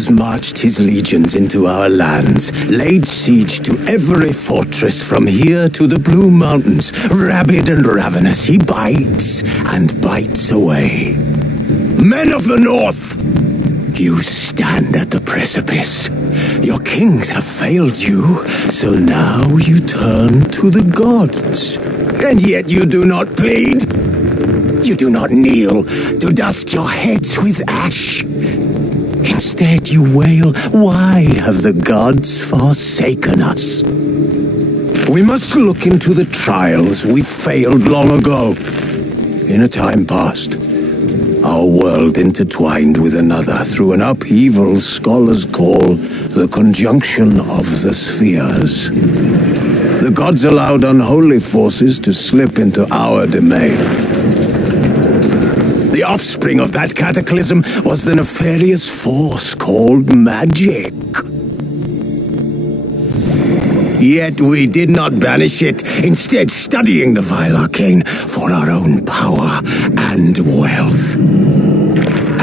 has marched his legions into our lands, laid siege to every fortress from here to the Blue Mountains. Rabid and ravenous, he bites and bites away. Men of the North, you stand at the precipice. Your kings have failed you, so now you turn to the gods. And yet you do not plead. You do not kneel to dust your heads with ash. Instead you wail, why have the gods forsaken us? We must look into the trials we failed long ago. In a time past, our world intertwined with another through an upheaval scholars call the conjunction of the spheres. The gods allowed unholy forces to slip into our domain. The offspring of that cataclysm was the nefarious force called magic. Yet we did not banish it, instead studying the vile arcane for our own power and wealth.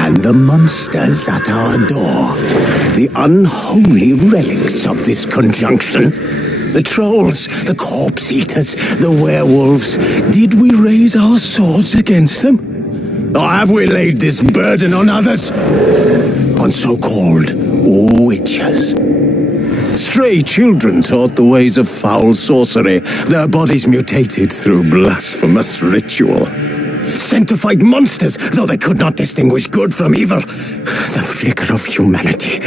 And the monsters at our door, the unholy relics of this conjunction, the trolls, the corpse eaters, the werewolves, did we raise our swords against them? Or have we laid this burden on others? On so-called witches. Stray children taught the ways of foul sorcery, their bodies mutated through blasphemous ritual. Sent to fight monsters, though they could not distinguish good from evil. The flicker of humanity,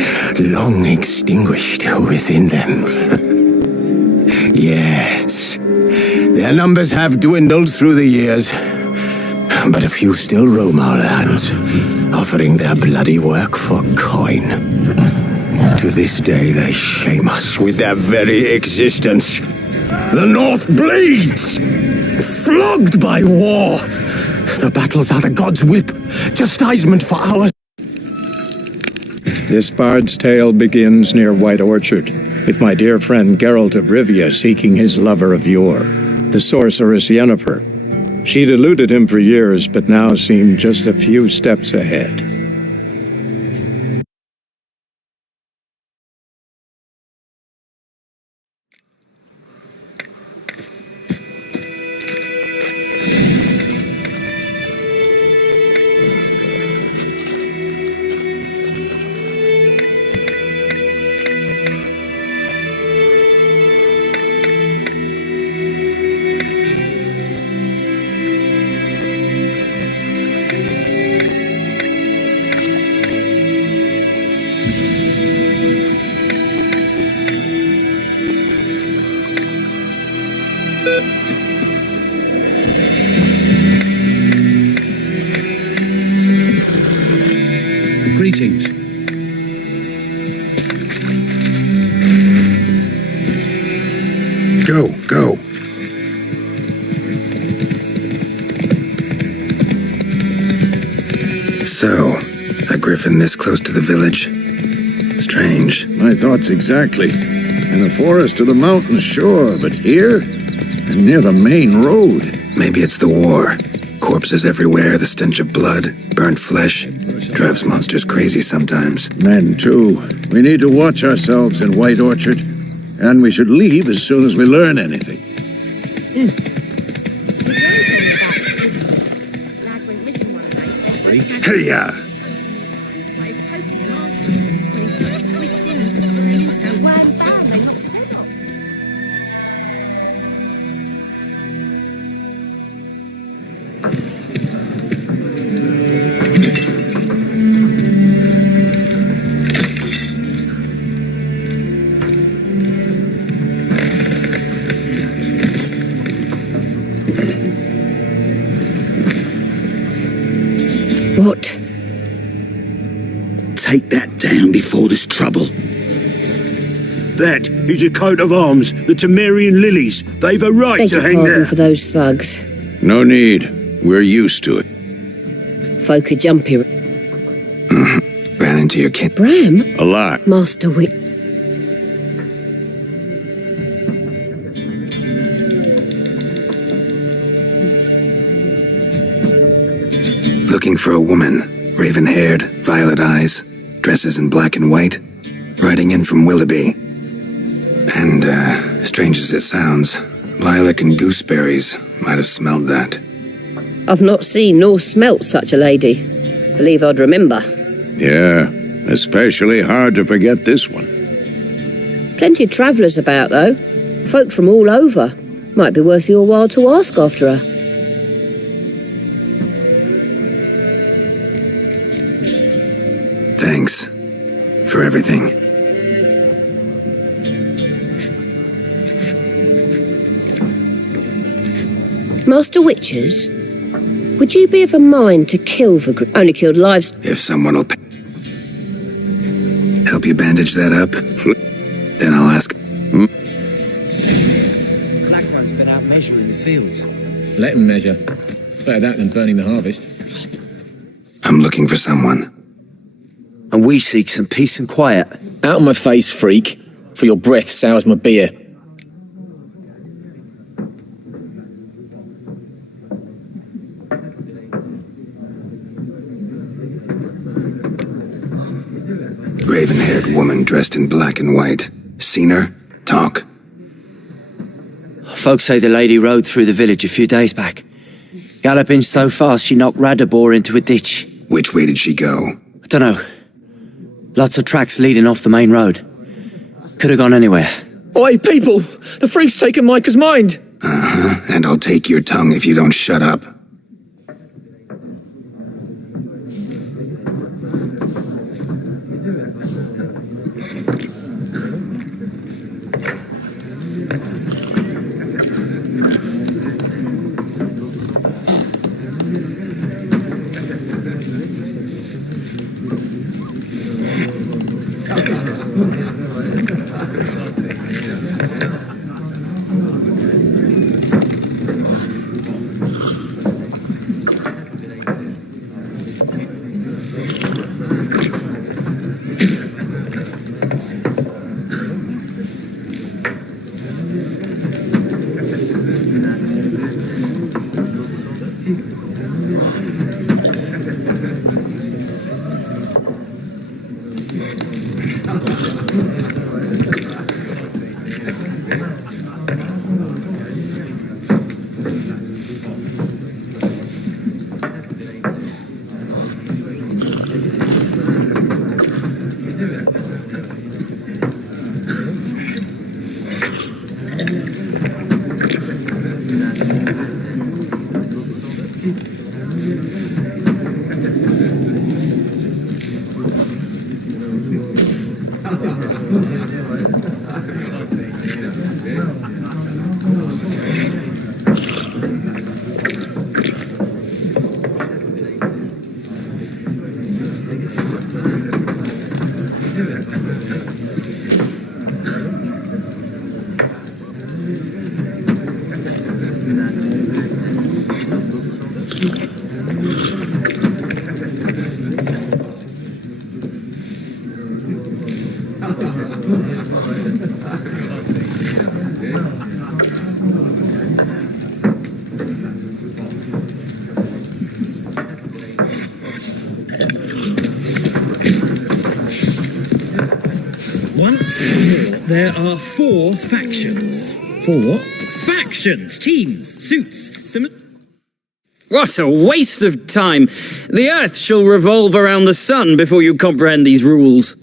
long extinguished within them. Yes, their numbers have dwindled through the years, but a few still roam our lands, offering their bloody work for coin. To this day, they shame us with their very existence. The North bleeds, flogged by war. The battles are the gods' whip, chastisement for ours. This bard's tale begins near White Orchard, with my dear friend Geralt of Rivia seeking his lover of yore, the sorceress Yennefer. She'd eluded him for years, but now seemed just a few steps ahead. Greetings. Go. So, a griffin this close to the village? Strange. My thoughts exactly. In the forest or the mountains, sure, but here? And near the main road. Maybe it's the war. Corpses everywhere, the stench of blood, burnt flesh. Drives monsters crazy sometimes. Men, too. We need to watch ourselves in White Orchard. And we should leave as soon as we learn anything. Hey-ya! What? Take that down before there's trouble. That is a coat of arms, the Temerian lilies. They've a right Beg to your hang pardon there. for those thugs. No need. We're used to it. Folk are jumpy. Ran into your kin. Bram? A lot. Master Wit. Looking for a woman. Raven-haired, violet eyes. Dresses in black and white. Riding in from Willoughby. And, strange as it sounds, lilac and gooseberries might have smelled that. I've not seen nor smelt such a lady. Believe I'd remember. Yeah, especially hard to forget this one. Plenty of travellers about, though. Folk from all over. Might be worth your while to ask after her. Thanks for everything. Master Witchers, would you be of a mind to kill for only killed lives? If someone will help you bandage that up, then I'll ask. Blackrone's been out measuring the fields. Let him measure. Better that than burning the harvest. I'm looking for someone. And we seek some peace and quiet. Out of my face, freak, for your breath sours my beer. Raven-haired woman dressed in black and white. Seen her? Talk. Folks say the lady rode through the village a few days back. Galloping so fast she knocked Radabor into a ditch. Which way did she go? I don't know. Lots of tracks leading off the main road. Could have gone anywhere. Oi, people! The freak's taken Micah's mind! Uh-huh, and I'll take your tongue if you don't shut up. Once more, there are 4 factions. 4 what? Factions, teams, suits, What a waste of time! The Earth shall revolve around the sun before you comprehend these rules.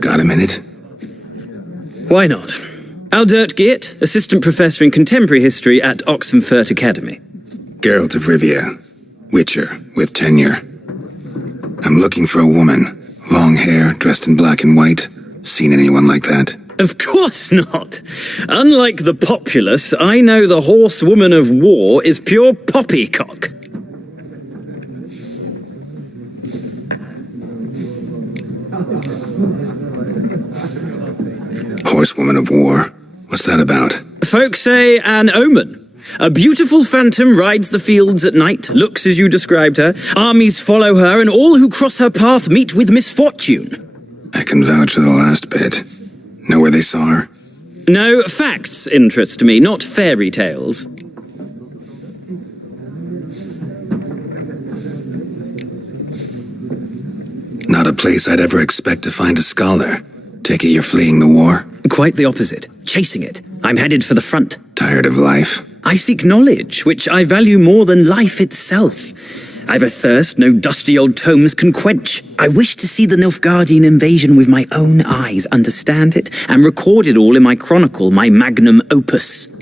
Got a minute? Why not? Aldert Geert, Assistant Professor in Contemporary History at Oxenfurt Academy. Geralt of Rivia. Witcher, with tenure. I'm looking for a woman. Long hair, dressed in black and white. Seen anyone like that? Of course not. Unlike the populace, I know the horsewoman of war is pure poppycock. Horsewoman of war? What's that about? Folks say an omen. A beautiful phantom rides the fields at night, looks as you described her. Armies follow her, and all who cross her path meet with misfortune. I can vouch for the last bit. Know where they saw her? No, facts interest me, not fairy tales. place I'd ever expect to find a scholar. Take it you're fleeing the war? Quite the opposite. Chasing it. I'm headed for the front. Tired of life? I seek knowledge, which I value more than life itself. I've a thirst no dusty old tomes can quench. I wish to see the Nilfgaardian invasion with my own eyes, understand it, and record it all in my chronicle, my magnum opus.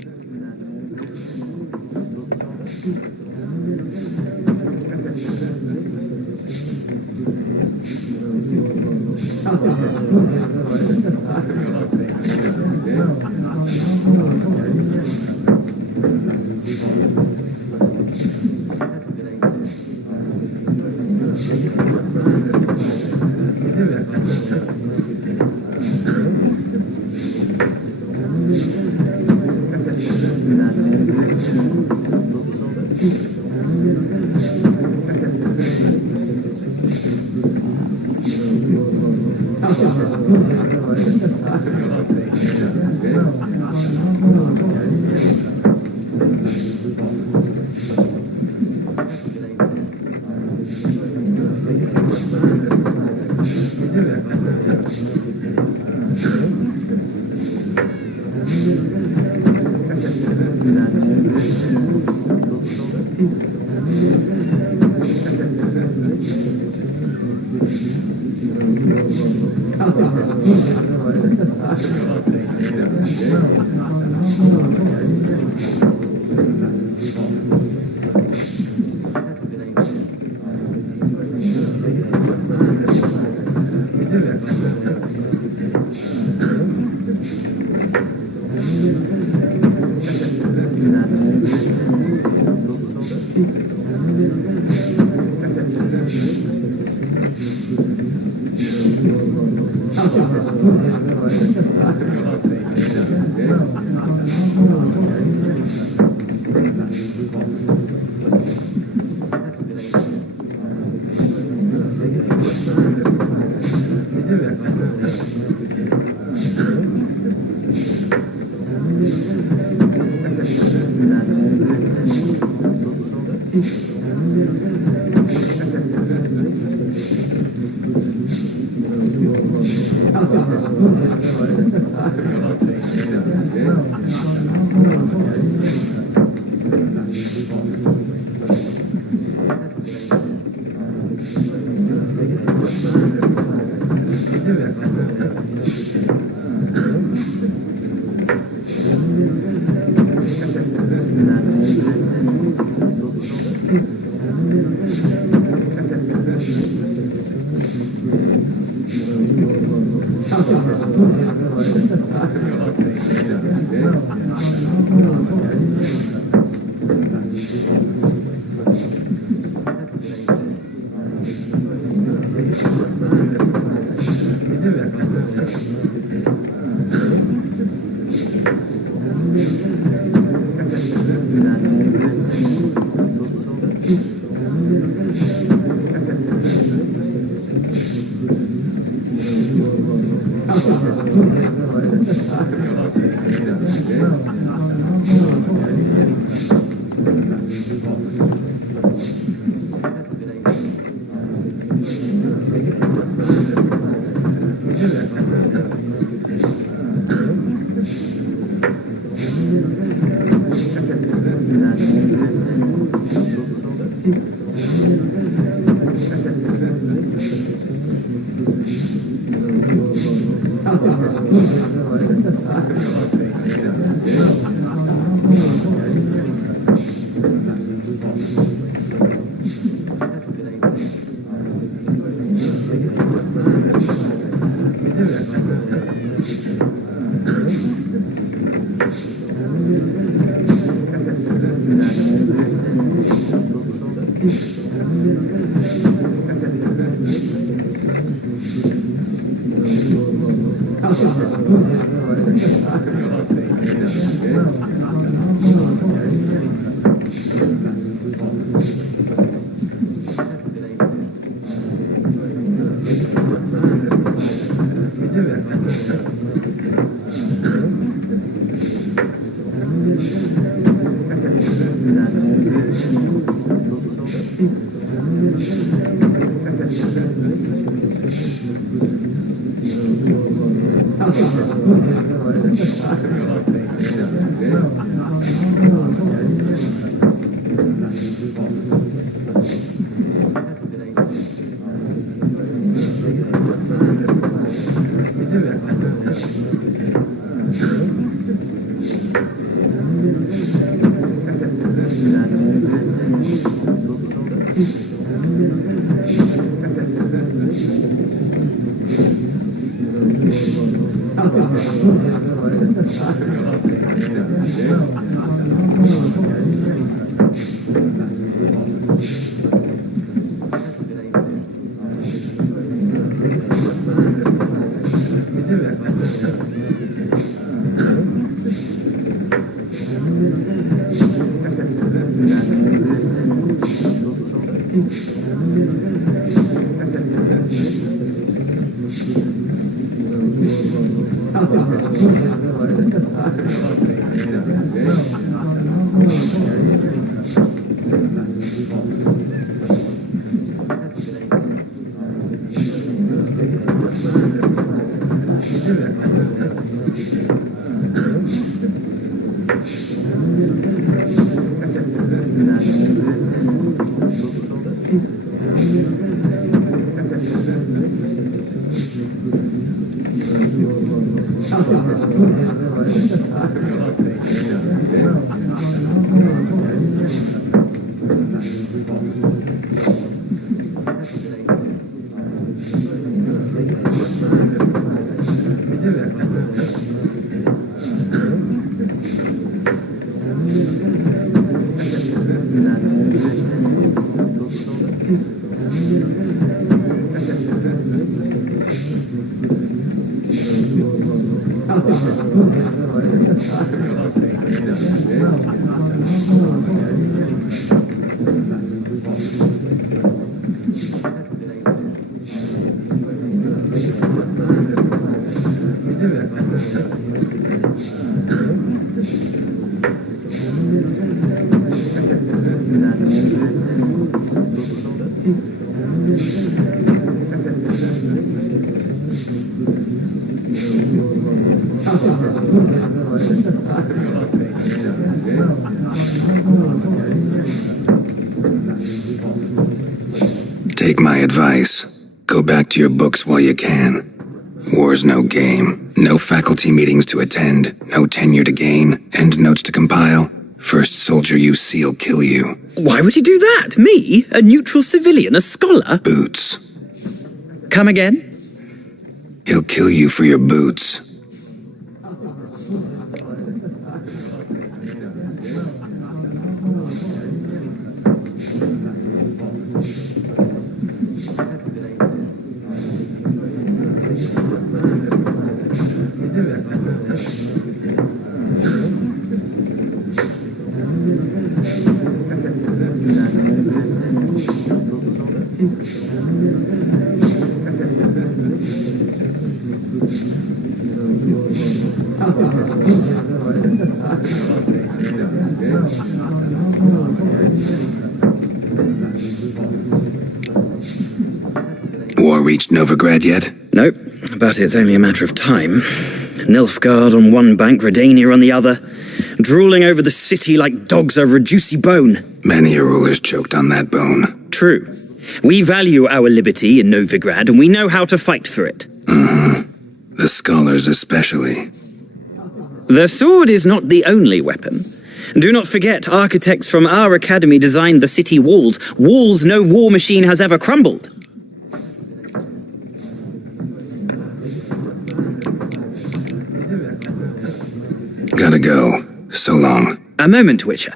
Take my advice. Go back to your books while you can. War's no game. No faculty meetings to attend. No tenure to gain. End notes to compile. First soldier you see'll kill you. Why would he do that? Me? A neutral civilian? A scholar? Boots. Come again? He'll kill you for your boots. War reached Novigrad yet? Nope, but it's only a matter of time. Nilfgaard on one bank, Redania on the other, drooling over the city like dogs over a juicy bone. Many a ruler's choked on that bone. True. We value our liberty in Novigrad, and we know how to fight for it. The scholars especially. The sword is not the only weapon. Do not forget, architects from our academy designed the city walls. Walls no war machine has ever crumbled. Gotta go. So long. A moment, Witcher.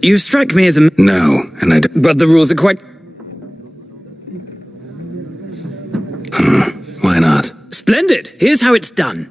You strike me as a... No, and I don't... But the rules are quite... Why not? Splendid! Here's how it's done.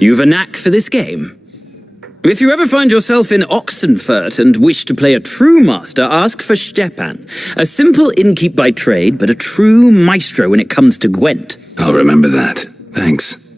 You've a knack for this game. If you ever find yourself in Oxenfurt and wish to play a true master, ask for Stepan. A simple innkeep by trade, but a true maestro when it comes to Gwent. I'll remember that. Thanks.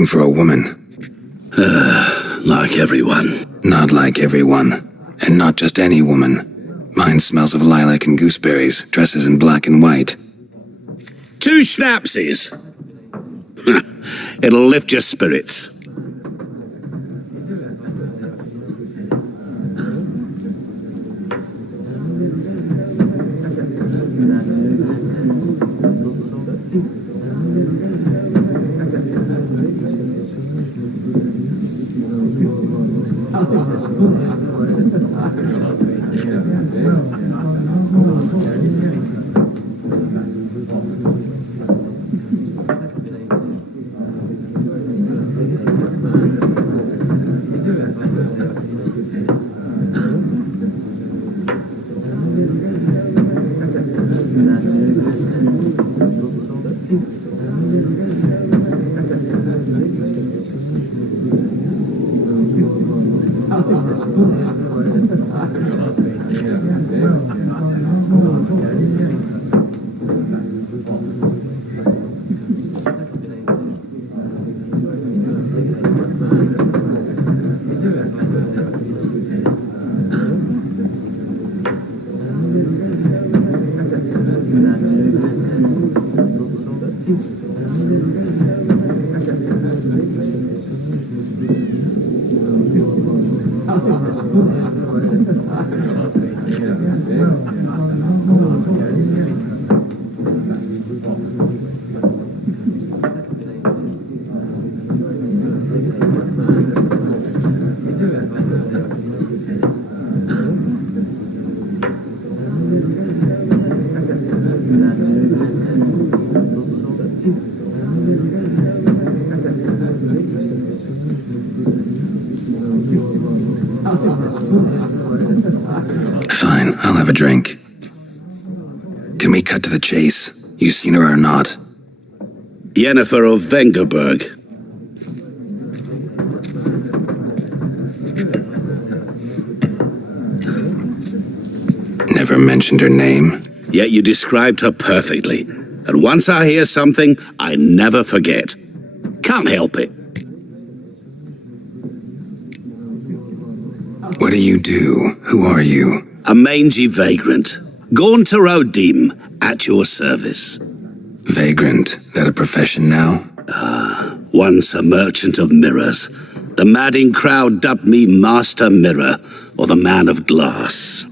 looking for a woman. Like everyone. Not like everyone. And not just any woman. Mine smells of lilac and gooseberries, dresses in black and white. 2 schnapsies. It'll lift your spirits. Fine, I'll have a drink. Can we cut to the chase? You seen her or not? Yennefer of Vengerberg. Never mentioned her name. Yet you described her perfectly. And once I hear something, I never forget. Can't help it. What do you do? Who are you? A mangy vagrant. Gone to Rodim, at your service. Vagrant? That a profession now? Once a merchant of mirrors. The madding crowd dubbed me Master Mirror, or the Man of Glass.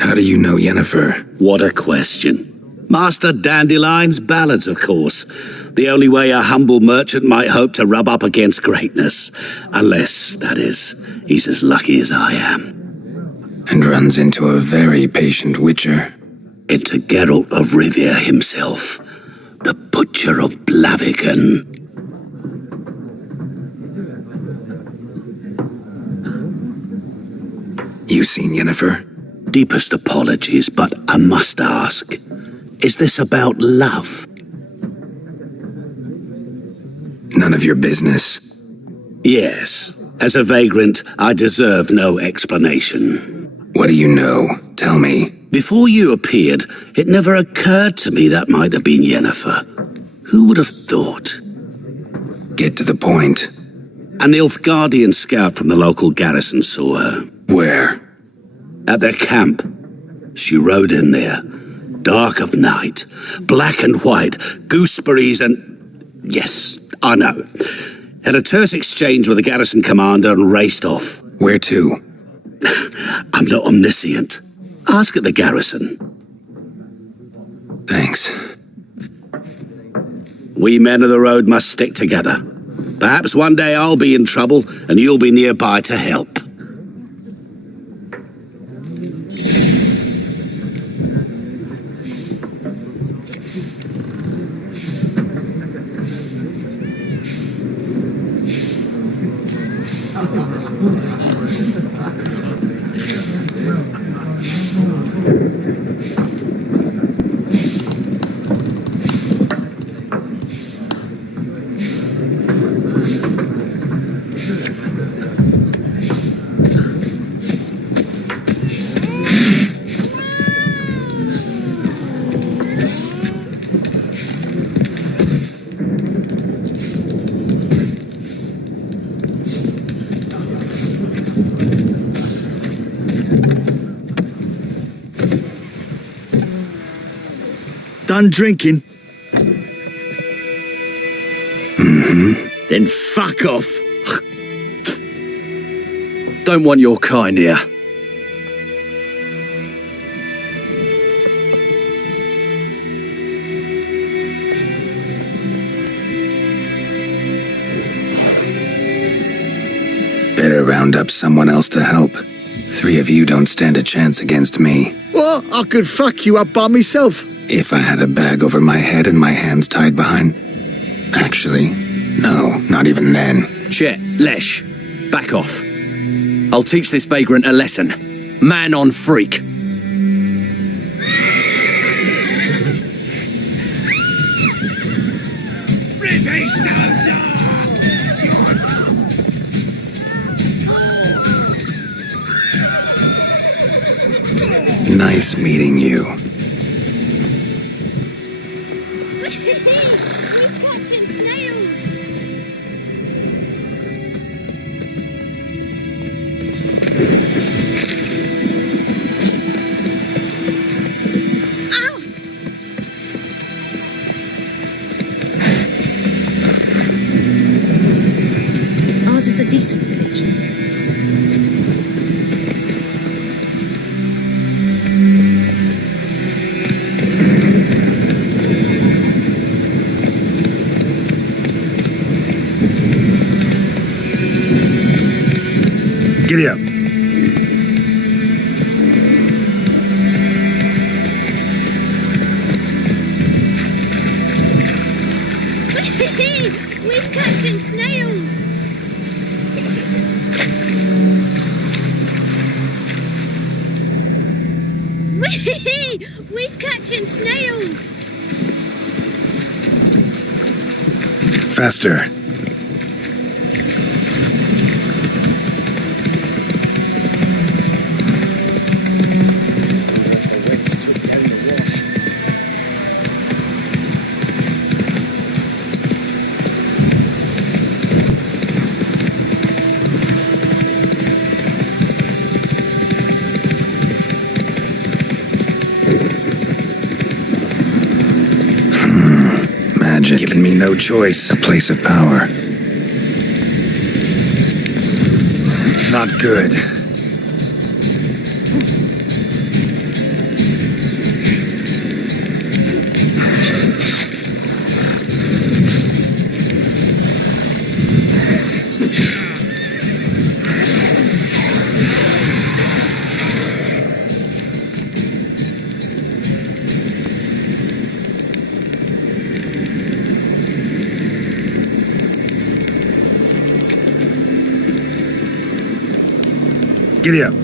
How do you know Yennefer? What a question. Master Dandelion's ballads, of course. The only way a humble merchant might hope to rub up against greatness. Unless, that is, he's as lucky as I am. And runs into a very patient witcher. Into Geralt of Rivia himself. The Butcher of Blaviken. You seen Yennefer? Deepest apologies, but I must ask. Is this about love? None of your business. Yes. As a vagrant, I deserve no explanation. What do you know? Tell me. Before you appeared, it never occurred to me that might have been Yennefer. Who would have thought? Get to the point. An Nilfgaardian scout from the local garrison saw her. Where? At their camp. She rode in there. Dark of night. Black and white. Gooseberries and... Yes, I know. Had a terse exchange with the garrison commander and raced off. Where to? I'm not omniscient. Ask at the garrison. Thanks. We men of the road must stick together. Perhaps one day I'll be in trouble and you'll be nearby to help. done drinking? Then fuck off. Don't want your kind here. Better round up someone else to help. 3 of you don't stand a chance against me. Well, I could fuck you up by myself. If I had a bag over my head and my hands tied behind... Actually, no, not even then. Chet, Lesh, back off. I'll teach this vagrant a lesson. Man on freak. Nice meeting you. He's catching snails. Ow! Ours is a decent village. Giddy up. We're catching snails. We're catching snails. Faster. Magic. Given me no choice. A place of power. Not good. Giddy up.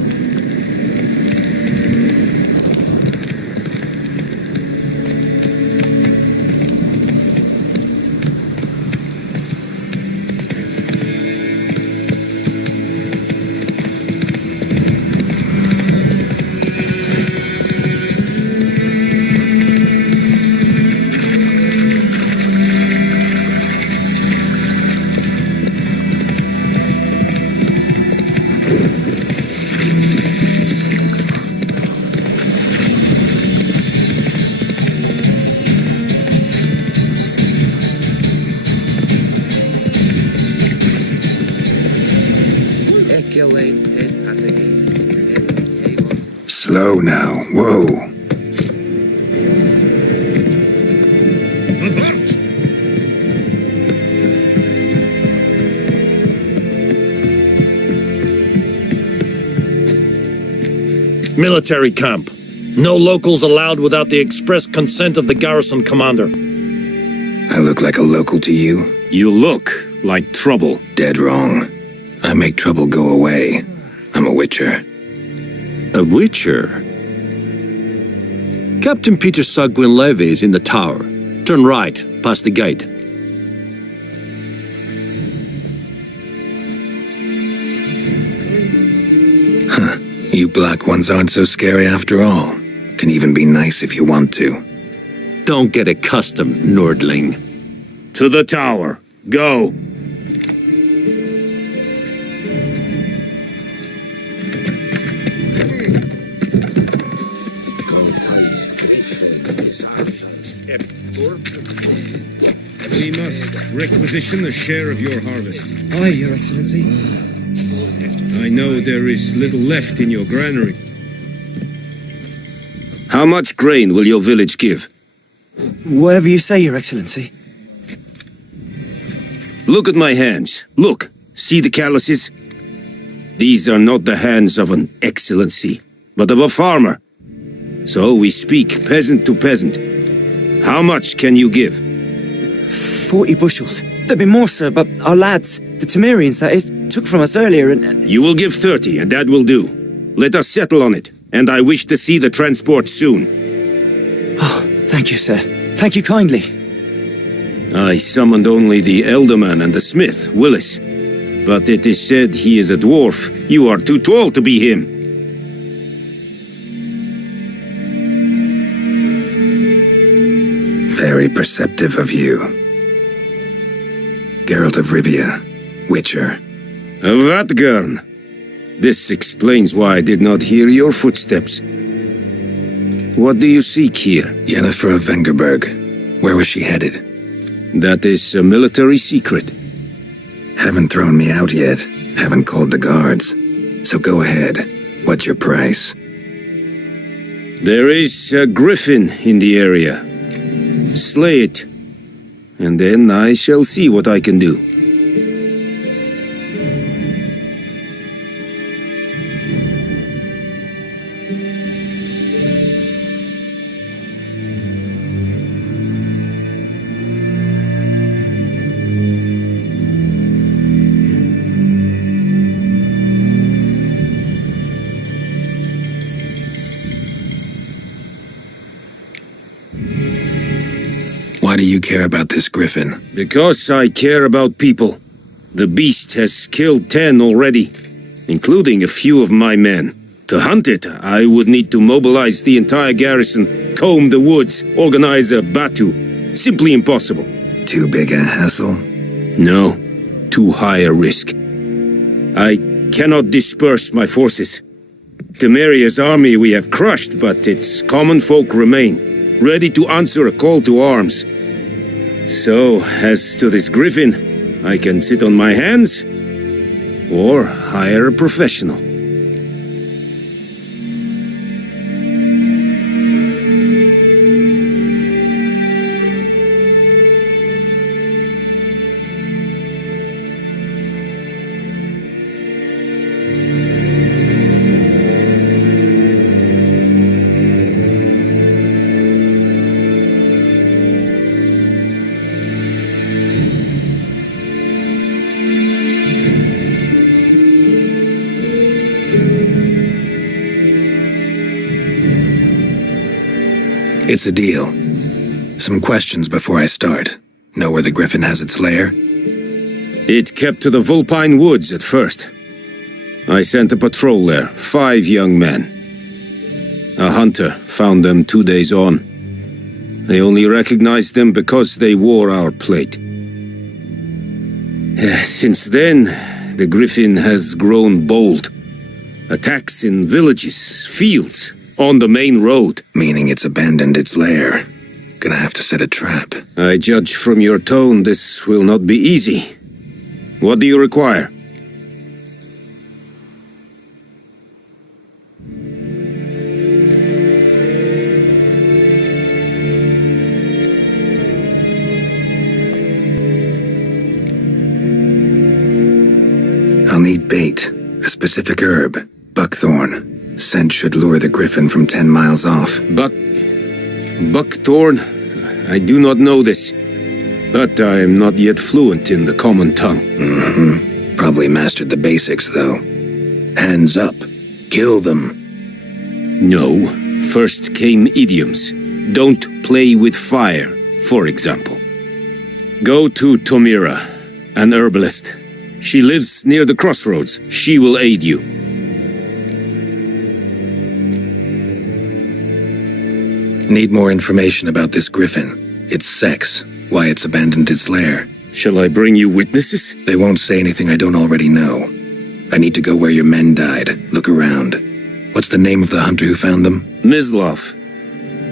Slow now. Whoa. Military camp. No locals allowed without the express consent of the garrison commander. I look like a local to you? You look like trouble. Dead wrong. I make trouble go away. I'm a witcher. A witcher? Captain Peter Sagwin Levy is in the tower. Turn right, past the gate. Huh. You black ones aren't so scary after all. Can even be nice if you want to. Don't get accustomed, Nordling. To the tower. Go. We must requisition a share of your harvest. Aye, Your Excellency. I know there is little left in your granary. How much grain will your village give? Whatever you say, Your Excellency. Look at my hands. Look. See the calluses? These are not the hands of an excellency, but of a farmer. So we speak peasant to peasant. How much can you give? 40 bushels. There'd be more, sir, but our lads, the Temerians, that is, took from us earlier and... You will give 30, and that will do. Let us settle on it, and I wish to see the transport soon. Oh, thank you, sir. Thank you kindly. I summoned only the elderman and the smith, Willis. But it is said he is a dwarf. You are too tall to be him. Very perceptive of you. Geralt of Rivia, Witcher. Vatgern. This explains why I did not hear your footsteps. What do you seek here? Yennefer of Vengerberg. Where was she headed? That is a military secret. Haven't thrown me out yet. Haven't called the guards. So go ahead. What's your price? There is a griffin in the area. Slay it, and then I shall see what I can do. Why do you care about this griffin? Because I care about people. The beast has killed 10 already, including a few of my men. To hunt it, I would need to mobilize the entire garrison, comb the woods, organize a batu. Simply impossible. Too big a hassle? No, too high a risk. I cannot disperse my forces. Temeria's army we have crushed, but its common folk remain, ready to answer a call to arms. So, as to this griffin, I can sit on my hands, or hire a professional. It's a deal. Some questions before I start. Know where the griffin has its lair? It kept to the Vulpine Woods at first. I sent a patrol there, 5 young men. A hunter found them 2 days on. They only recognized them because they wore our plate. Since then, the griffin has grown bold. Attacks in villages, fields, on the main road. Meaning it's abandoned its lair. Gonna have to set a trap. I judge from your tone this will not be easy. What do you require? I'll need bait, a specific herb, buckthorn. Scent should lure the griffin from 10 miles off. Buckthorn? I do not know this, but I am not yet fluent in the common tongue. Mm-hmm. Probably mastered the basics, though. Hands up. Kill them. No. First came idioms. Don't play with fire, for example. Go to Tomira, an herbalist. She lives near the crossroads. She will aid you. Need more information about this griffin. Its sex, why it's abandoned its lair. Shall I bring you witnesses? They won't say anything I don't already know. I need to go where your men died. Look around. What's the name of the hunter who found them? Mislov.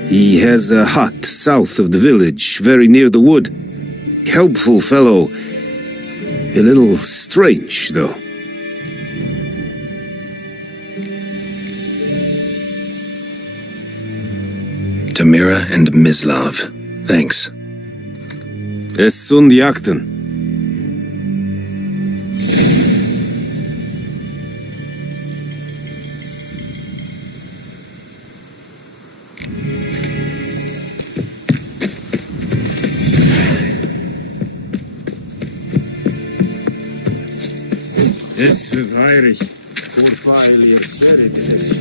He has a hut south of the village, very near the wood. Helpful fellow. A little strange, though. Tamira and Mislav. Thanks. Es sunt jakten. Es verweirig. Voorpijlig zit in het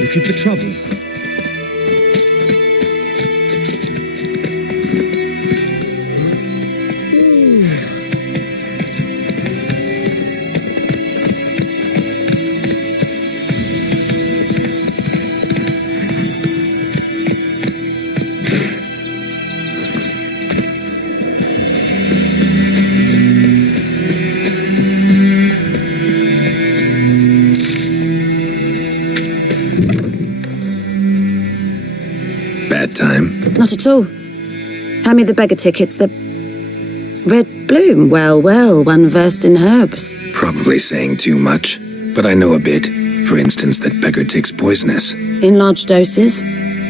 Looking for trouble? Bad time? Not at all. Hand me the beggar tickets. The red bloom. Well, well, one versed in herbs. Probably saying too much, but I know a bit. For instance, that beggar tick's poisonous. In large doses.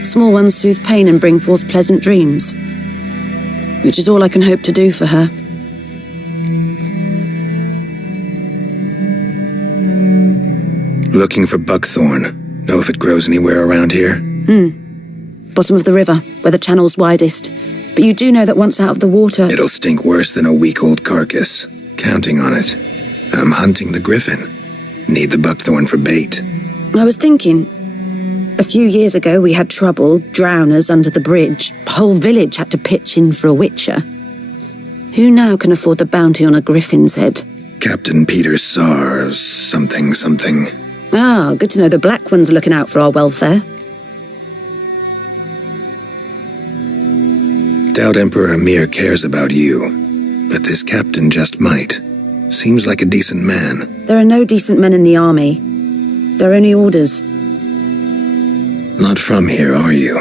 Small ones soothe pain and bring forth pleasant dreams. Which is all I can hope to do for her. Looking for buckthorn. Know if it grows anywhere around here? Bottom of the river, where the channel's widest. But you do know that once out of the water... It'll stink worse than a week-old carcass. Counting on it. I'm hunting the griffin. Need the buckthorn for bait. I was thinking... A few years ago we had trouble, drowners under the bridge. Whole village had to pitch in for a witcher. Who now can afford the bounty on a griffin's head? Captain Peter Sars, something. Ah, good to know the Black One's looking out for our welfare. Doubt Emperor Amir cares about you, but this captain just might. Seems like a decent man. There are no decent men in the army. They're only orders. Not from here, are you?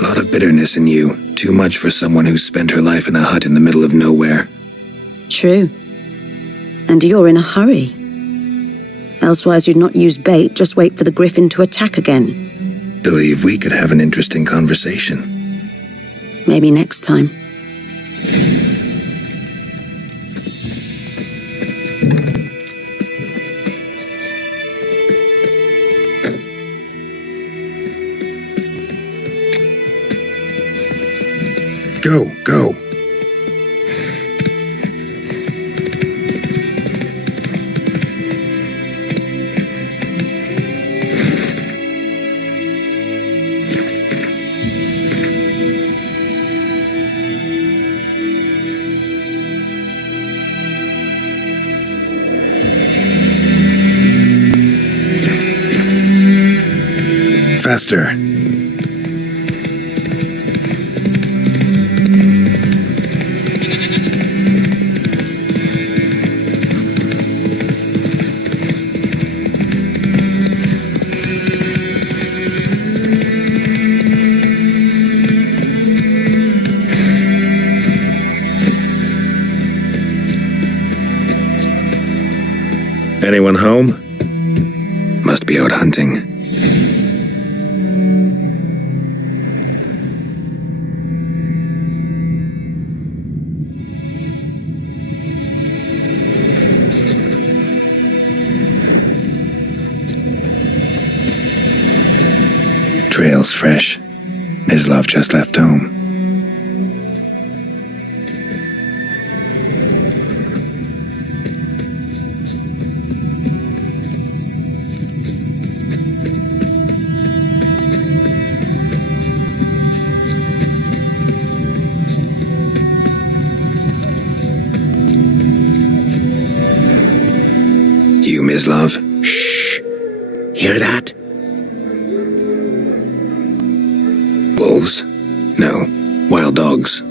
A lot of bitterness in you. Too much for someone who spent her life in a hut in the middle of nowhere. True. And you're in a hurry. Elsewise you'd not use bait, just wait for the griffin to attack again. Believe we could have an interesting conversation. Maybe next time. Go. Faster. Anyone home? Must be out hunting. Trail's fresh. Mislav just left home. You, Mislav? Shh! Hear that? Wolves? No. Wild dogs.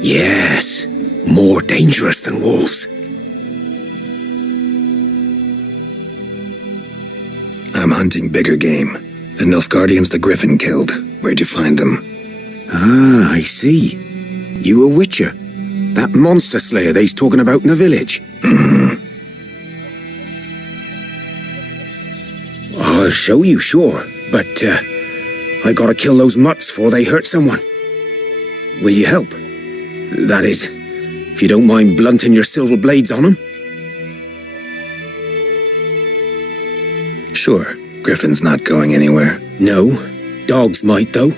Yes. More dangerous than wolves. I'm hunting bigger game. The Nilfgaardians the Griffin killed. Where'd you find them? Ah, I see. You a witcher. That monster slayer they's talking about in the village. I'll show you, sure. But, I gotta kill those mutts before they hurt someone. Will you help? That is, if you don't mind blunting your silver blades on them. Sure. Griffin's not going anywhere. No. Dogs might, though.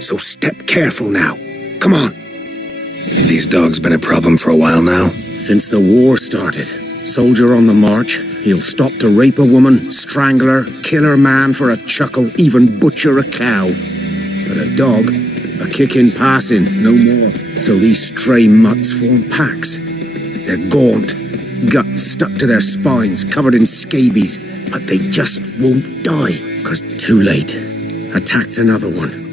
So step careful now. Come on. These dogs been a problem for a while now? Since the war started. Soldier on the march. He'll stop to rape a woman, strangle her, kill her man for a chuckle, even butcher a cow. But a dog, a kick in passing, no more. So these stray mutts form packs. They're gaunt, guts stuck to their spines, covered in scabies, but they just won't die, 'cause too late. Attacked another one.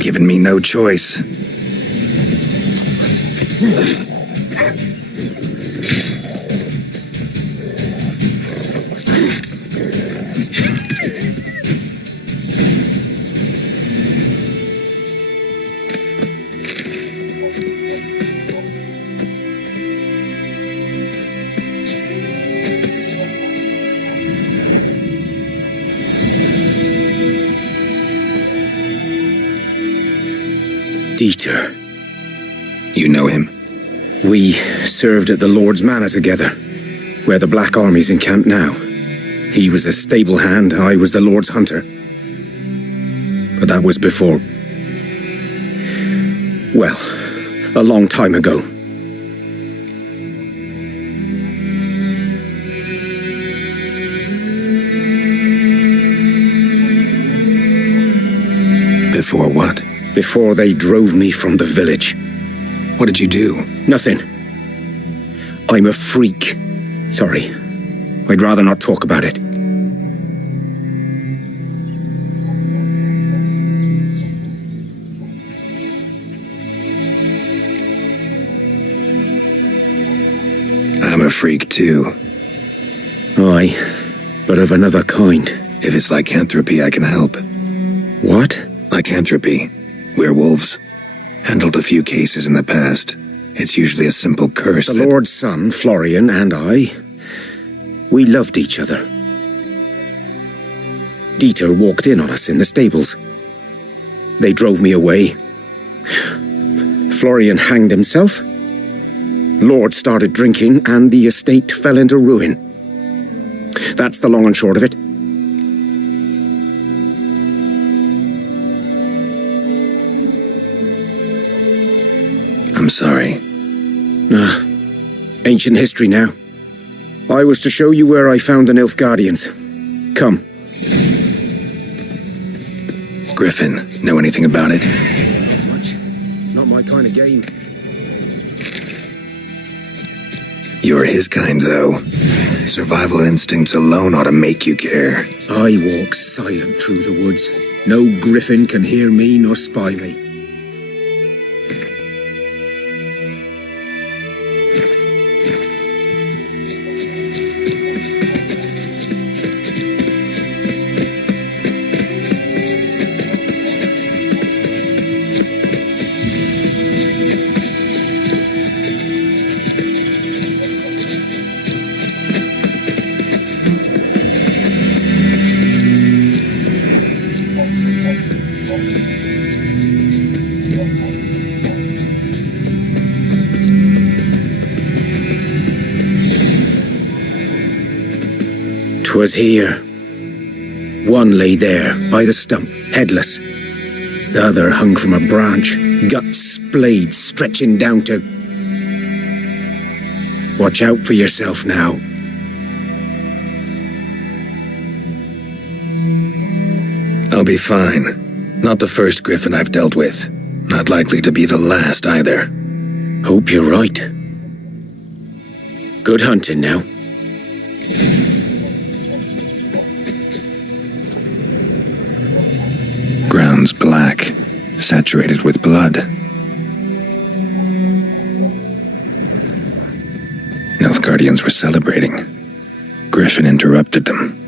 Given me no choice. Dieter. You know him? We served at the Lord's Manor together, where the Black Army's encamped now. He was a stable hand, I was the Lord's hunter. But that was before... well, a long time ago. Before what? Before they drove me from the village. What did you do? Nothing. I'm a freak. Sorry. I'd rather not talk about it. I'm a freak too. Aye, but of another kind. If it's lycanthropy, I can help. What? Lycanthropy. Werewolves. Handled a few cases in the past. It's usually a simple curse. The Lord's son, Florian, and I, we loved each other. Dieter walked in on us in the stables. They drove me away. Florian hanged himself. Lord started drinking, and the estate fell into ruin. That's the long and short of it. I'm sorry. Ancient history now. I was to show you where I found the Nilfgaardians. Come. Griffin, know anything about it? Not much. Not my kind of game. You're his kind, though. Survival instincts alone ought to make you care. I walk silent through the woods. No griffin can hear me nor spy me. Was here. One lay there, by the stump, headless. The other hung from a branch, guts splayed, stretching down to... Watch out for yourself now. I'll be fine. Not the first griffin I've dealt with. Not likely to be the last, either. Hope you're right. Good hunting now. Ground's black, saturated with blood. Nilfgaardians were celebrating. Griffin interrupted them.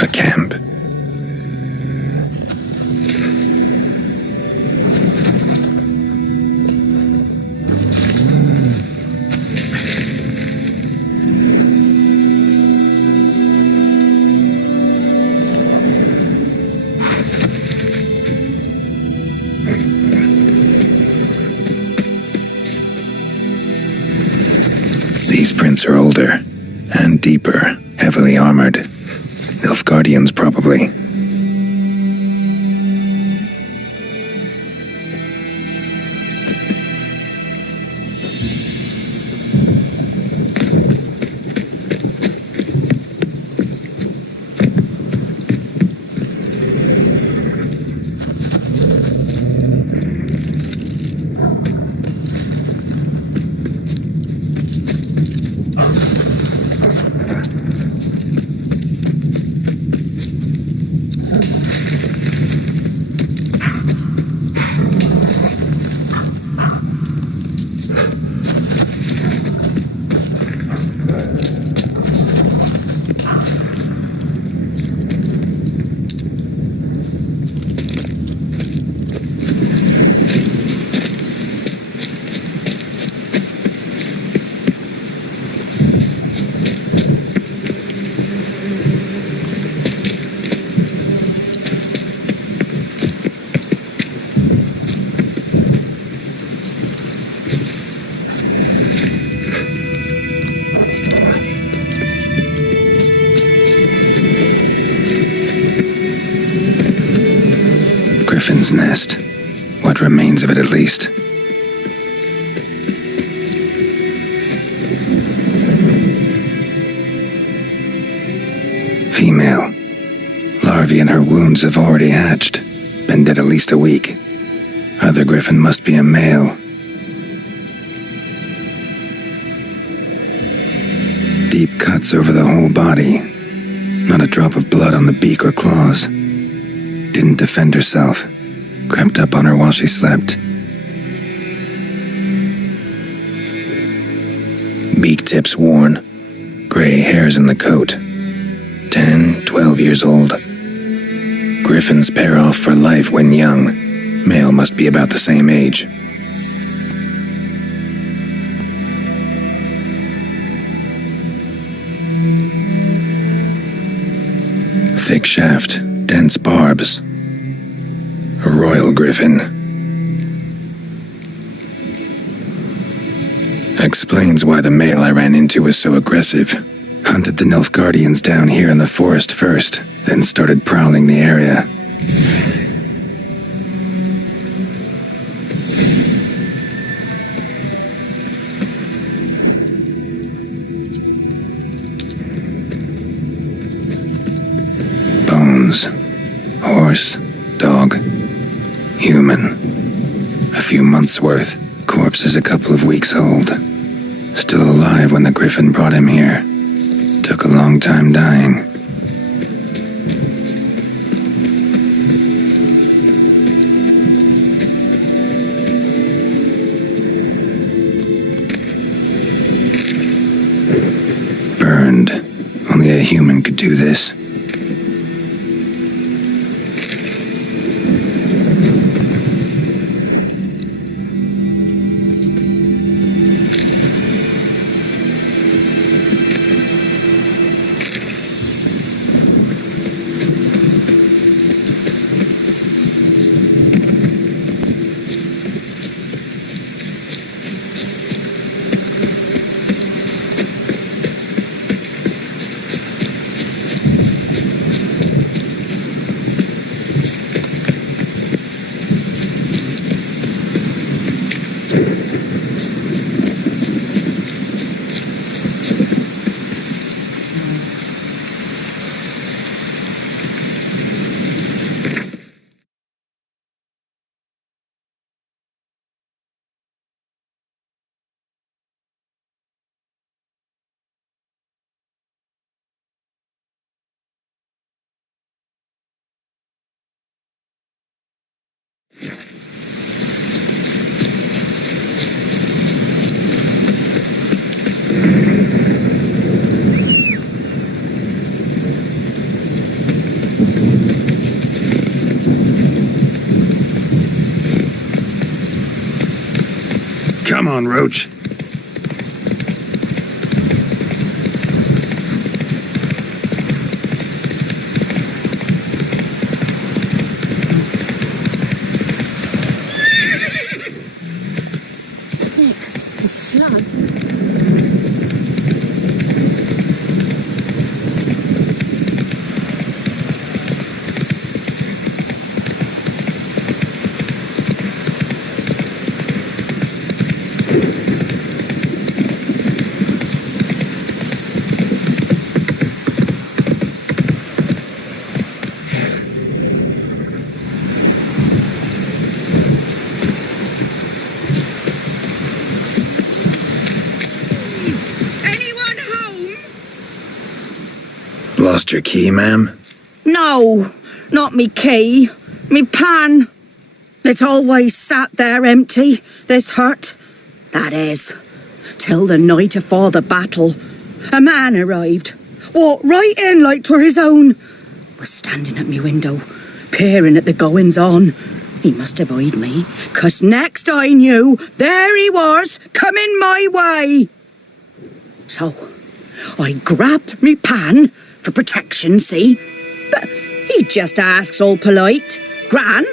A camp. These prints are older and deeper, heavily armored. Nilfgaardians, probably. Griffin's nest. What remains of it, at least. Female. Larvae in her wounds have already hatched. Been dead at least a week. Other griffin must be a male. Deep cuts over the whole body. Not a drop of blood on the beak or claws. Didn't defend herself. Crept up on her while she slept. Beak tips worn. Gray hairs in the coat. 10, 12 years old. Griffins pair off for life when young. Male must be about the same age. Thick shaft, dense barbs. A royal griffin. Explains why the male I ran into was so aggressive. Hunted the Nilfgaardians down here in the forest first, then started prowling the area. Bones. Horse. Dog. Human. A few months worth. Corpse is a couple of weeks old. Still alive when the griffin brought him here. Took a long time dying. Burned. Only a human could do this. Come on, Roach. Next, the flood. Lost your key, ma'am? No, not me key. Me pan. It's always sat there empty, this hut. That is, till the night afore the battle. A man arrived, walked right in like 'twere his own. Was standing at me window, peering at the goings-on. He must have eyed me, 'cause next I knew, there he was, coming my way. So, I grabbed me pan, for protection, see? But he just asks all polite, Gran,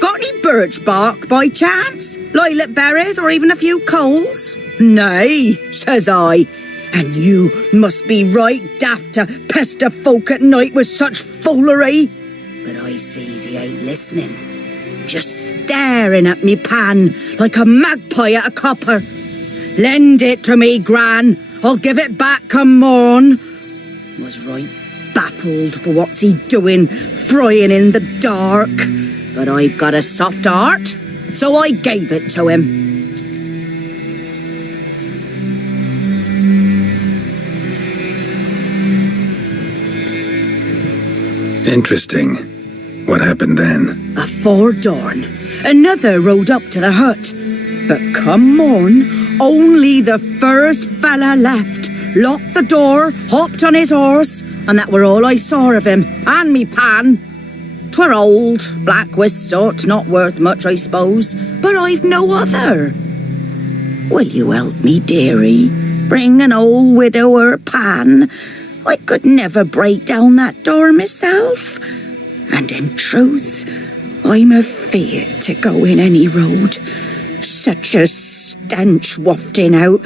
got any birch bark by chance? Lilac berries or even a few coals? Nay, says I, and you must be right daft to pester folk at night with such foolery. But I sees he ain't listening, just staring at me pan like a magpie at a copper. Lend it to me, Gran, I'll give it back come morn. Was right baffled for what's he doing, frying in the dark. But I've got a soft heart, so I gave it to him. Interesting. What happened then? Afore dawn, another rode up to the hut. But come morn, only the first fella left. Locked the door, hopped on his horse, and that were all I saw of him, and me pan. 'Twere old, black with soot, not worth much, I suppose, but I've no other. Will you help me, dearie? Bring an old widower pan? I could never break down that door myself. And in truth, I'm afeard to go in any road. Such a stench wafting out.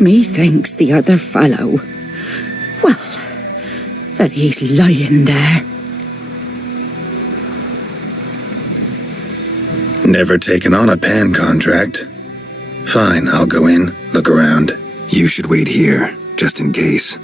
Methinks the other fellow, well, that he's lying there. Never taken on a pan contract. Fine, I'll go in, look around. You should wait here, just in case.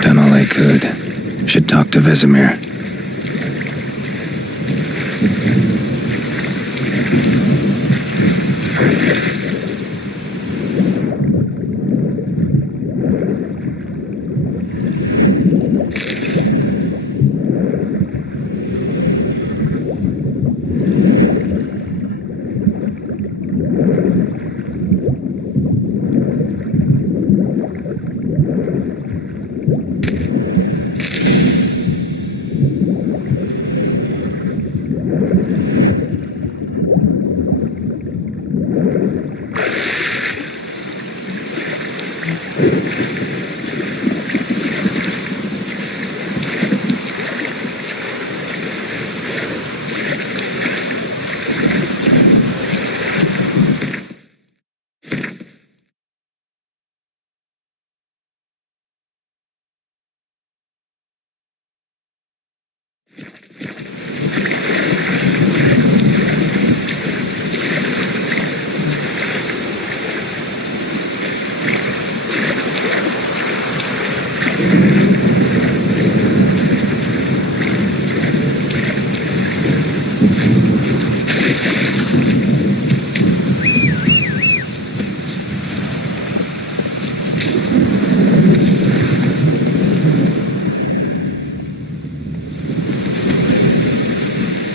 Done all I could. Should talk to Vesemir.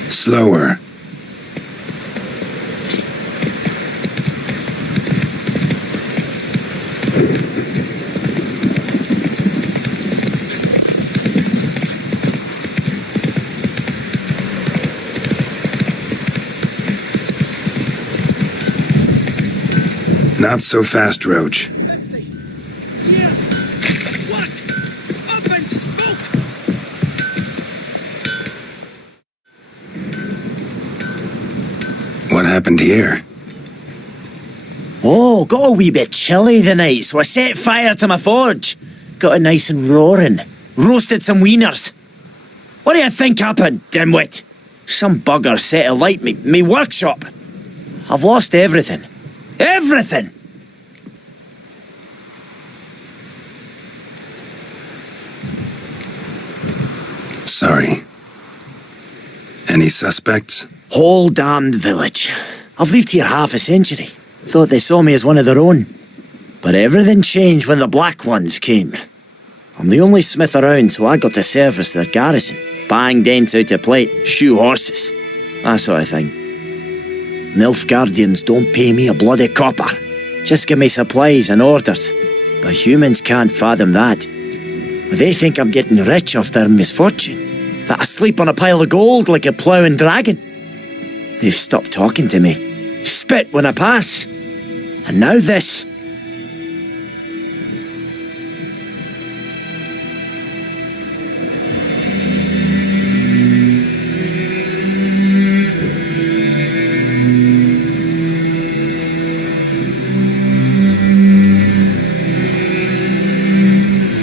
Slower. Not so fast, Roach. What happened here? Oh, got a wee bit chilly the night, so I set fire to my forge. Got it nice and roaring. Roasted some wieners. What do you think happened, dimwit? Some bugger set alight me workshop. I've lost everything. Everything! Sorry. Any suspects? Whole damned village. I've lived here half a century. Thought they saw me as one of their own. But everything changed when the Black Ones came. I'm the only smith around, so I got to service their garrison. Bang dents out of plate, shoe horses. That sort of thing. Nilfgaardians don't pay me a bloody copper. Just give me supplies and orders. But humans can't fathom that. They think I'm getting rich off their misfortune. That I sleep on a pile of gold like a ploughing dragon. They've stopped talking to me. Spit when I pass. And now this.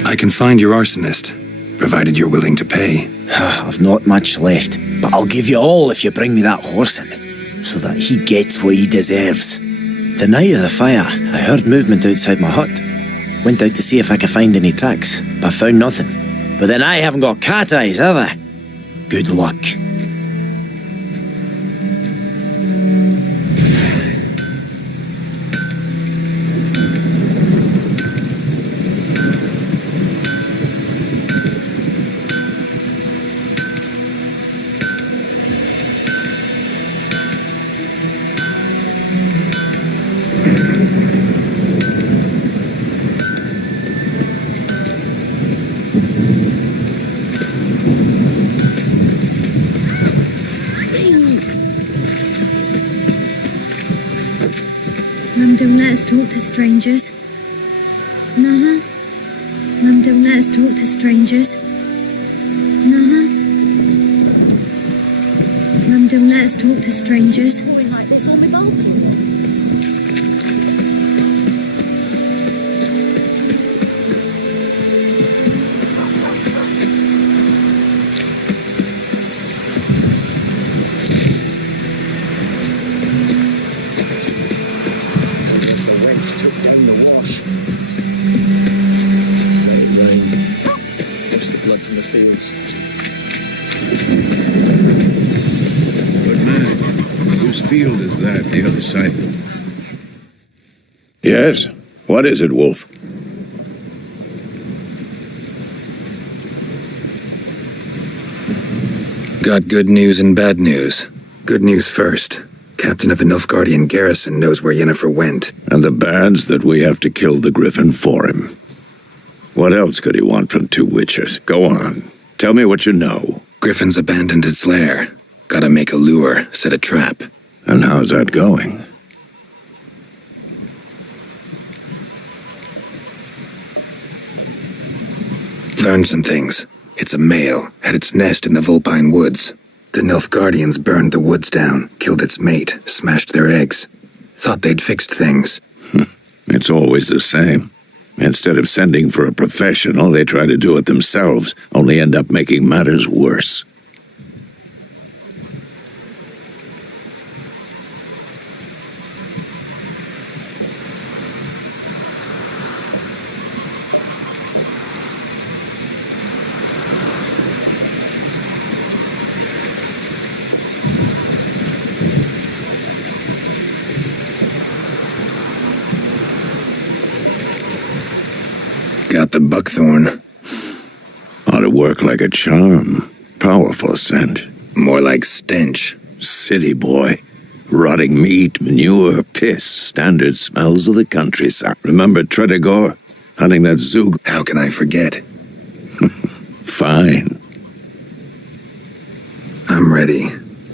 I can find your arsonist, provided you're willing to pay. I've not much left, but I'll give you all if you bring me that horse in. so that he gets what he deserves. The night of the fire, I heard movement outside my hut. Went out to see if I could find any tracks, but found nothing. But then I haven't got cat eyes, have I? Good luck. Mum don't let us talk to strangers. Nah. Mum don't let us talk to strangers. Nah. Mum don't let us talk to strangers. Like this on the boat. The waves took down the wash. Late rain. Washed the blood from the fields. Good man. Whose field is that, the other side? Yes? What is it, Wolf? Got good news and bad news. Good news first. Captain of a Nilfgaardian garrison knows where Yennefer went. And the bad's that we have to kill the griffin for him. What else could he want from two witchers? Go on. Tell me what you know. Griffin's abandoned its lair. Gotta make a lure, set a trap. And how's that going? Learned some things. It's a male, had its nest in the Vulpine Woods. The Nilfgaardians burned the woods down, killed its mate, smashed their eggs. Thought they'd fixed things. It's always the same. Instead of sending for a professional, they try to do it themselves, only end up making matters worse. Got the buckthorn. Ought to work like a charm. Powerful scent. More like stench. City boy. Rotting meat, manure, piss. Standard smells of the countryside. Remember Tredegor? Hunting that Zug? How can I forget? Fine. I'm ready.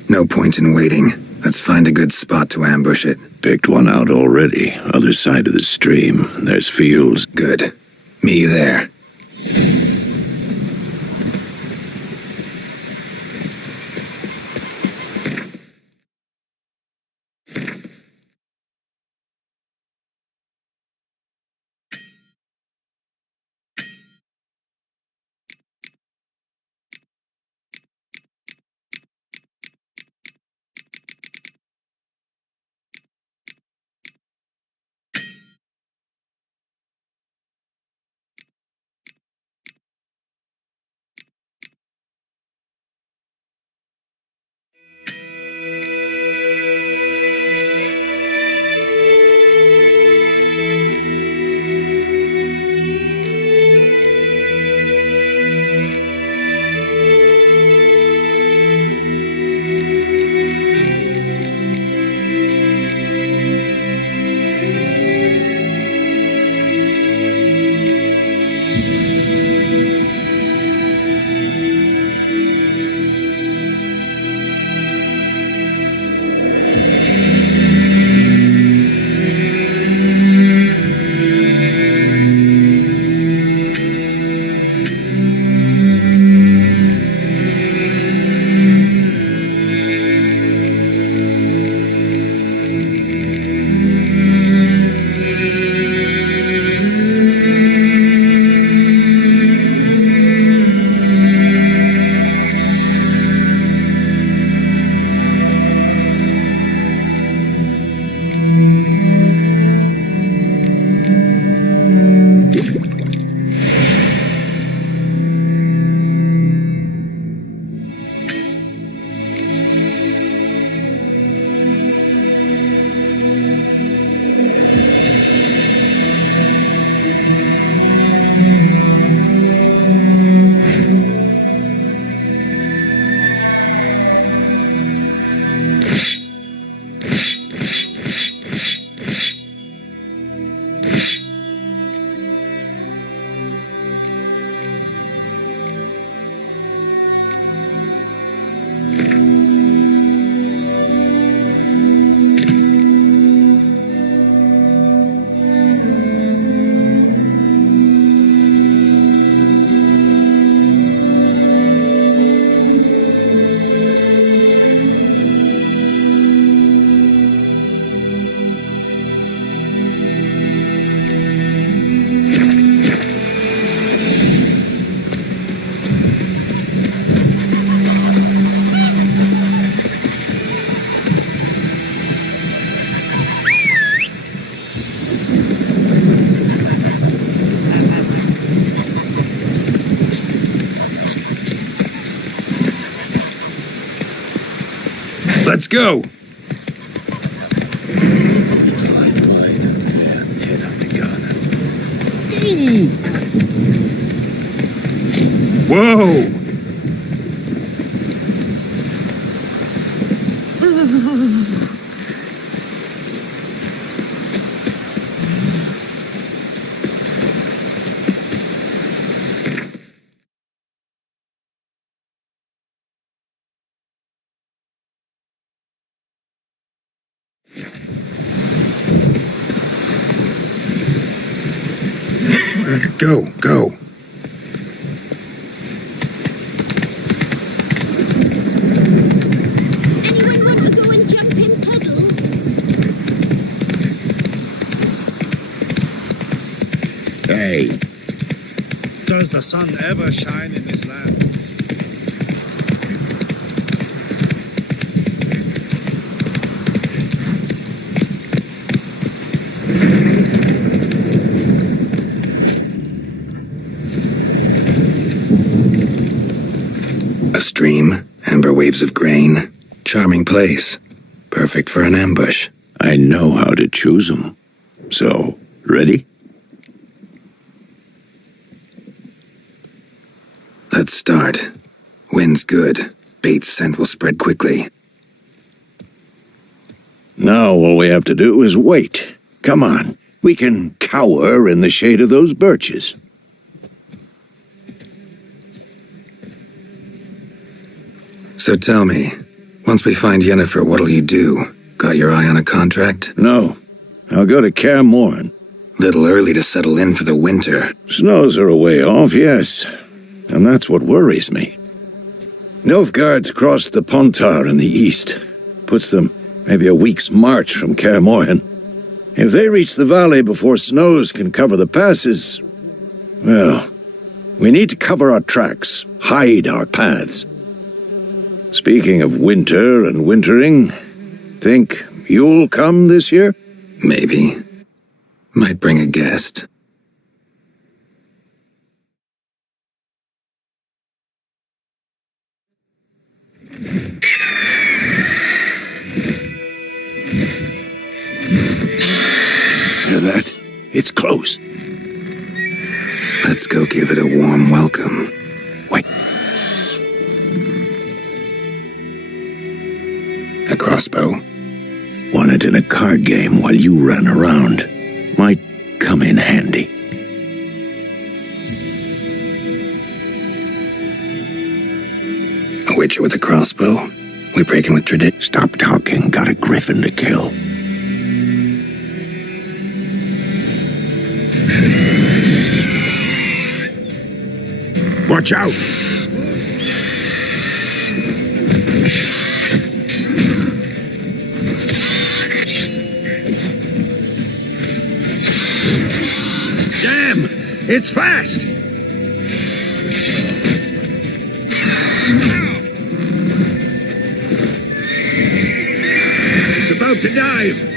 No point in waiting. Let's find a good spot to ambush it. Picked one out already. Other side of the stream. There's fields. Good. Meet you there. Let's go! Whoa! Go, go. Hey, does the sun ever shine in this land? A stream, amber waves of grain. Charming place. Perfect for an ambush. I know how to choose them. So, ready? Let's start. Wind's good. Bait's scent will spread quickly. Now all we have to do is wait. Come on. We can cower in the shade of those birches. So tell me, once we find Yennefer, what'll you do? Got your eye on a contract? No. I'll go to Kaer Morhen. Little early to settle in for the winter. Snows are a way off, yes. And that's what worries me. Nilfgaard's crossed the Pontar in the east. Puts them maybe a week's march from Kaer Morhen. If they reach the valley before snows can cover the passes, well, we need to cover our tracks, hide our paths. Speaking of winter and wintering, think you'll come this year? Maybe. Might bring a guest. Hear that? It's close. Let's go give it a warm welcome. Wait. A crossbow. Won it in a card game while you ran around. Might come in handy. A witcher with a crossbow? We breaking with tradition? Stop talking. Got a griffin to kill. Watch out! Damn! It's fast! It's about to dive!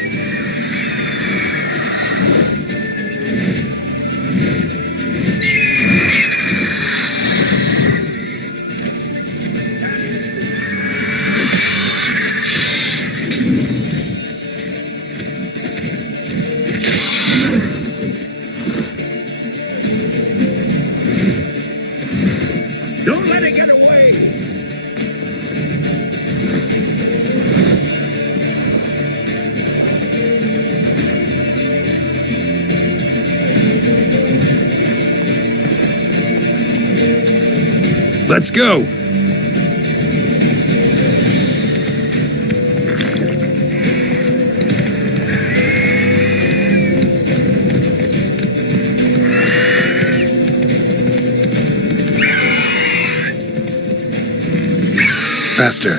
Don't let it get away! Let's go! Faster.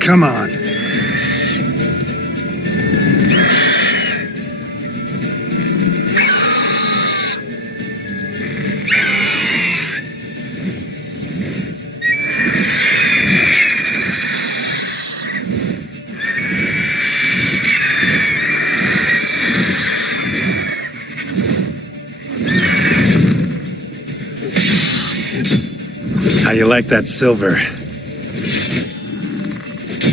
Come on. you like that silver?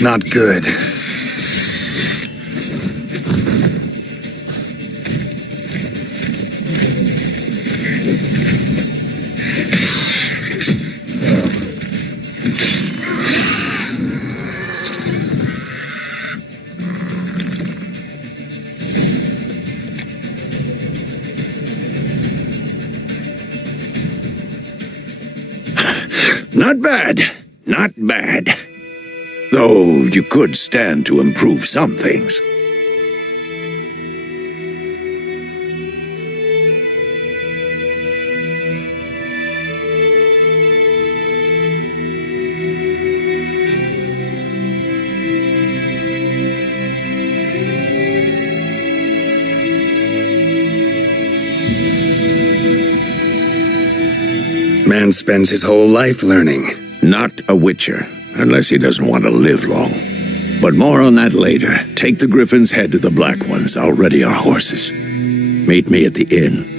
Not good. Not bad. Not bad. Though you could stand to improve some things. Man spends his whole life learning. Not a witcher, unless he doesn't want to live long. But more on that later. Take the Griffin's head to the Black Ones. I'll ready our horses. Meet me at the inn.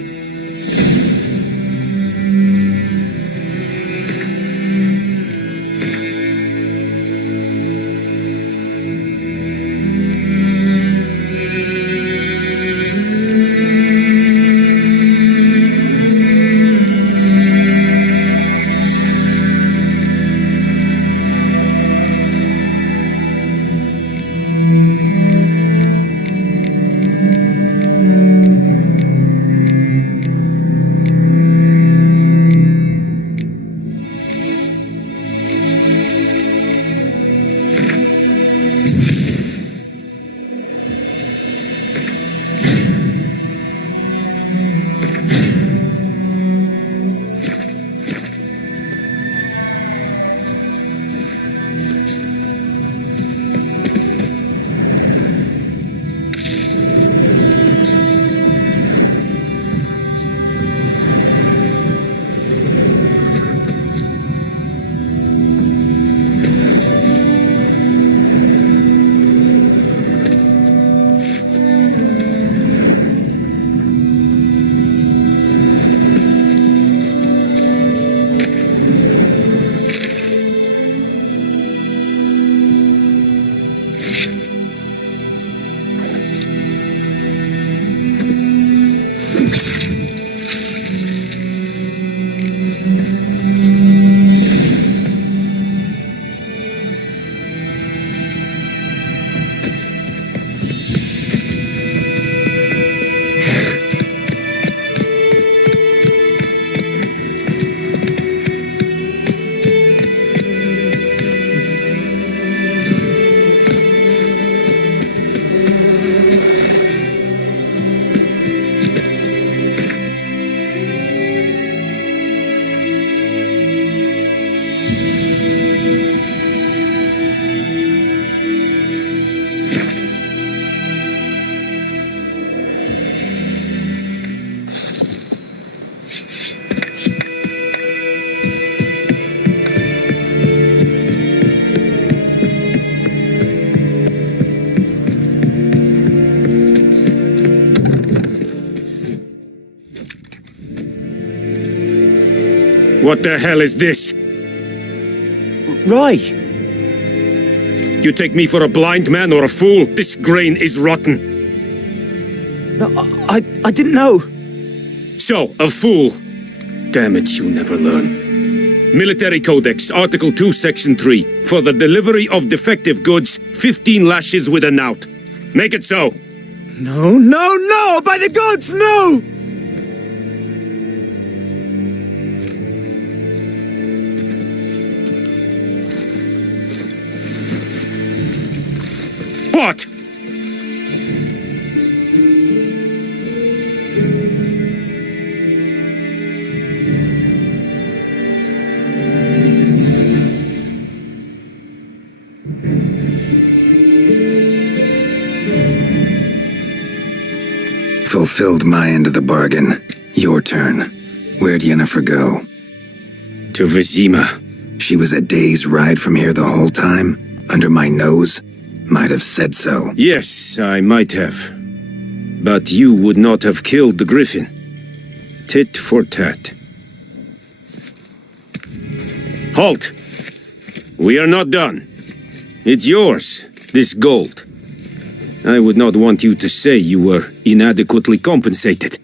What the hell is this? Roy! You take me for a blind man or a fool? This grain is rotten. No, I didn't know. So, a fool. Damn it, you never learn. Military Codex, Article 2, Section 3. For the delivery of defective goods, 15 lashes with a knout. Make it so. No, no, no! By the gods, no! What? Fulfilled my end of the bargain. Your turn. Where'd Yennefer go? To Vizima. She was a day's ride from here the whole time? Under my nose? Might have said so. Yes, I might have. But you would not have killed the Griffin. Tit for tat. Halt! We are not done. It's yours, this gold. I would not want you to say you were inadequately compensated.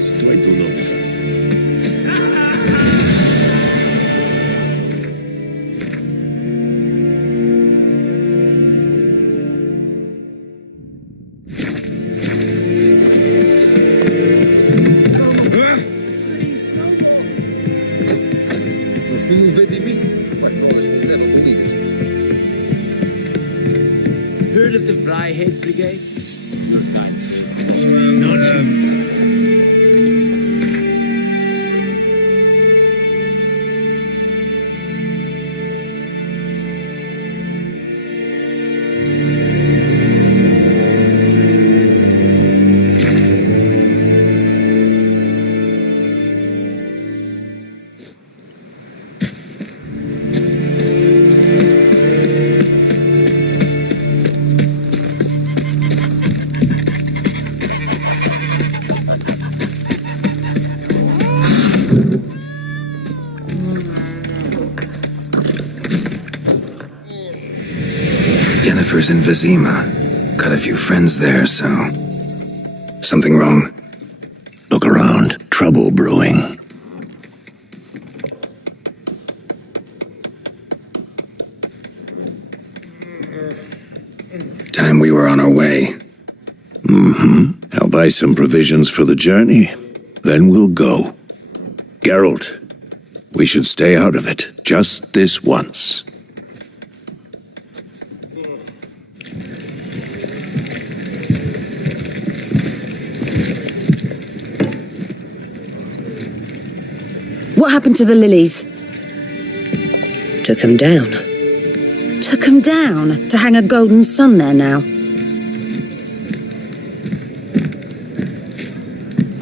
Straight to Novigrad. Heard of the Vryheid Brigade? Jennifer's in Vizima. Got a few friends there, so... Something wrong? Look around. Trouble brewing. Time we were on our way. Mm-hmm. I'll buy some provisions for the journey. Then we'll go. Geralt, we should stay out of it. Just this once. What happened to the lilies? Took 'em down. Took 'em down? To hang a golden sun there now?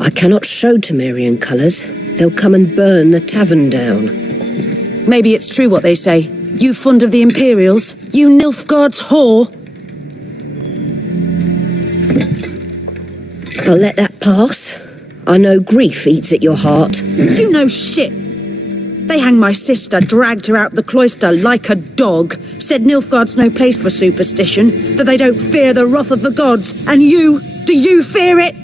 I cannot show Temerian colours. They'll come and burn the tavern down. Maybe it's true what they say. You fond of the Imperials? You Nilfgaard's whore? I'll let that pass. I know grief eats at your heart. You know shit. They hanged my sister, dragged her out the cloister like a dog, said Nilfgaard's no place for superstition, that they don't fear the wrath of the gods. And you, do you fear it?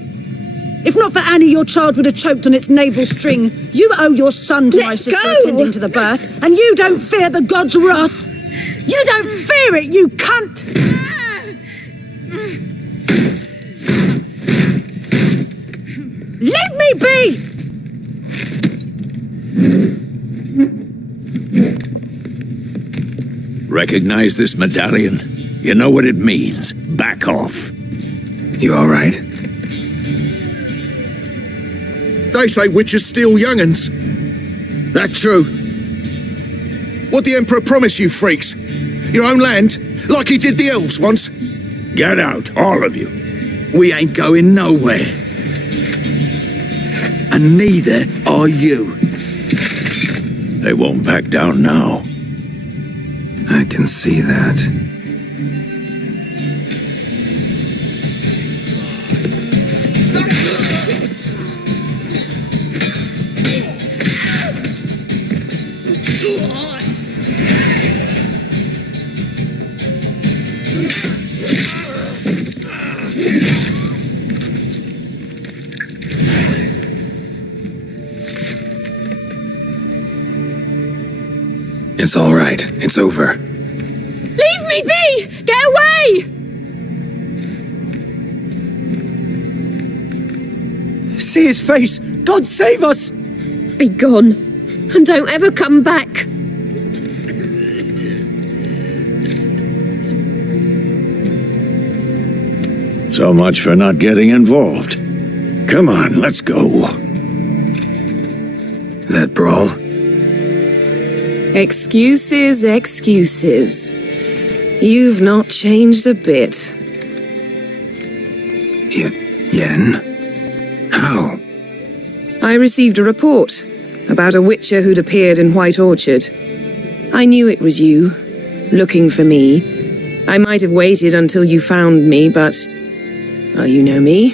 If not for Annie, your child would have choked on its navel string. You owe your son to my sister attending to the birth, and you don't fear the gods' wrath. You don't fear it, you cunt! Leave me be! Recognize this medallion? You know what it means. Back off. You all right? They say witches steal young'uns. That true? What the Emperor promise you, freaks? Your own land? Like he did the elves once? Get out, all of you. We ain't going nowhere. And neither are you. They won't back down now. I can see that. It's all right. It's over. Leave me be! Get away! See his face! God save us! Be gone, and don't ever come back. So much for not getting involved. Come on, let's go. That brawl? Excuses, excuses. You've not changed a bit. Yen? How? I received a report about a witcher who'd appeared in White Orchard. I knew it was you, looking for me. I might have waited until you found me, but... well, you know me.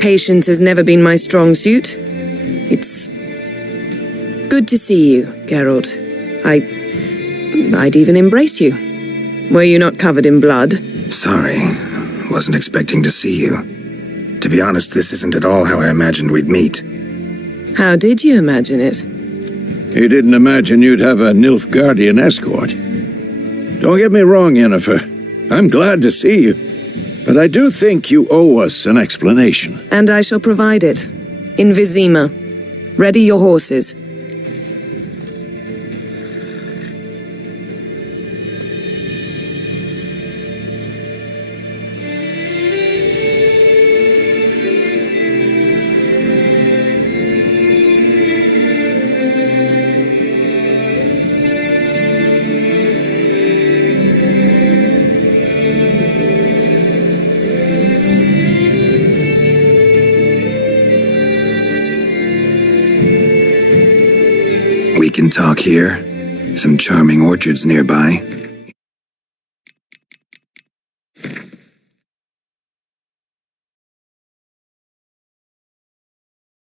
Patience has never been my strong suit. It's... good to see you, Geralt. I'd even embrace you. Were you not covered in blood? Sorry. Wasn't expecting to see you. To be honest, this isn't at all how I imagined we'd meet. How did you imagine it? You didn't imagine you'd have a Nilfgaardian escort. Don't get me wrong, Yennefer. I'm glad to see you. But I do think you owe us an explanation. And I shall provide it. In Vizima. Ready your horses. We can talk here. Some charming orchards nearby.